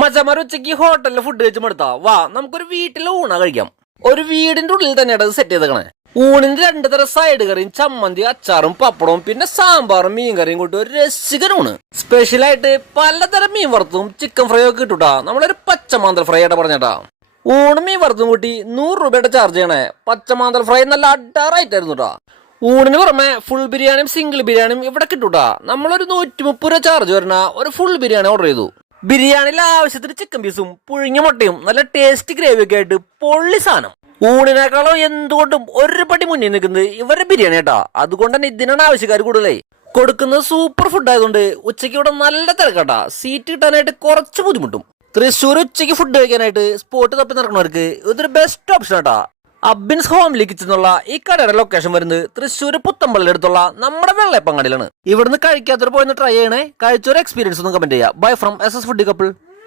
മച്ചമാർ ഉച്ചയ്ക്ക് ഹോട്ടലിൽ ഫുഡ് കഴിച്ച് മടുത്താ വാ നമുക്കൊരു വീട്ടിലെ ഊണ കഴിക്കാം. ഒരു വീടിന്റെ ഉള്ളിൽ തന്നെയാണ് അത് സെറ്റ് ചെയ്തേക്കണേ. ഊണിന്റെ 2 തരം സൈഡ് കറിയും ചമ്മന്തി അച്ചാറും പപ്പടവും പിന്നെ സാമ്പാറും മീൻ കറിയും കൂട്ടി ഒരു രസികരൂണ്. സ്പെഷ്യലായിട്ട് പലതരം മീൻ വറുത്തും ചിക്കൻ ഫ്രൈ ഒക്കെ കിട്ടൂട്ടാ. നമ്മളൊരു പച്ചമാന്തൽ ഫ്രൈ ആയിട്ട് പറഞ്ഞേട്ടാ. ഊണും മീൻ വറുത്തും കൂട്ടി 100 രൂപയുടെ ചാർജ് ചെയ്യണേ. പച്ചമാന്തൽ ഫ്രൈ നല്ല അഡാറായിട്ട് ആയിരുന്നു കേട്ടാ. ഊണിന് പുറമെ ഫുൾ ബിരിയാണിയും സിംഗിൾ ബിരിയാണിയും ഇവിടെ കിട്ടൂട്ടാ. നമ്മളൊരു 130 രൂപ ചാർജ് വരുന്ന ഒരു ഫുൾ ബിരിയാണി ഓർഡർ ചെയ്തു. ബിരിയാണിയിൽ ആവശ്യത്തിന് ചിക്കൻ പീസും പുഴുങ്ങിയ മുട്ടയും നല്ല ടേസ്റ്റ് ഗ്രേവി ഒക്കെ ആയിട്ട് പൊള്ളി സാധനം. ഊണിനേക്കാളും എന്തുകൊണ്ടും ഒരു പടി മുന്നിൽ നിൽക്കുന്നത് ഇവരുടെ ബിരിയാണി കേട്ടാ. അതുകൊണ്ട് തന്നെ ഇതിനാണ് ആവശ്യക്കാർ കൂടുതലേ. കൊടുക്കുന്നത് സൂപ്പർ ഫുഡ് ആയതുകൊണ്ട് ഉച്ചയ്ക്ക് ഇവിടെ നല്ല തിരക്കാട്ടാ. സീറ്റ് കിട്ടാനായിട്ട് കുറച്ച് ബുദ്ധിമുട്ടും. തൃശ്ശൂർ ഉച്ചയ്ക്ക് ഫുഡ് കഴിക്കാനായിട്ട് സ്പോട്ട് തപ്പി നടക്കുന്നവർക്ക് ഇതൊരു ബെസ്റ്റ് ഓപ്ഷൻ ആട്ടാ. അബിൻസ് ഹോംലി കിച്ചൺ എന്നുള്ള ഈ കടയുടെ ലൊക്കേഷൻ വരുന്നത് തൃശ്ശൂർ പുത്തമ്പള്ളിയുടെ അടുത്തുള്ള നമ്മുടെ വെള്ളയപ്പങ്ങാടിയിലാണ്. ഇവിടുന്ന് കഴിക്കാത്തൊരു പോയി ട്രൈ ചെയ്യണേ. കഴിച്ചൊരു എക്സ്പീരിയൻസ് ഒന്ന് കമന്റ് ചെയ്യാം. Bye from SS food couple.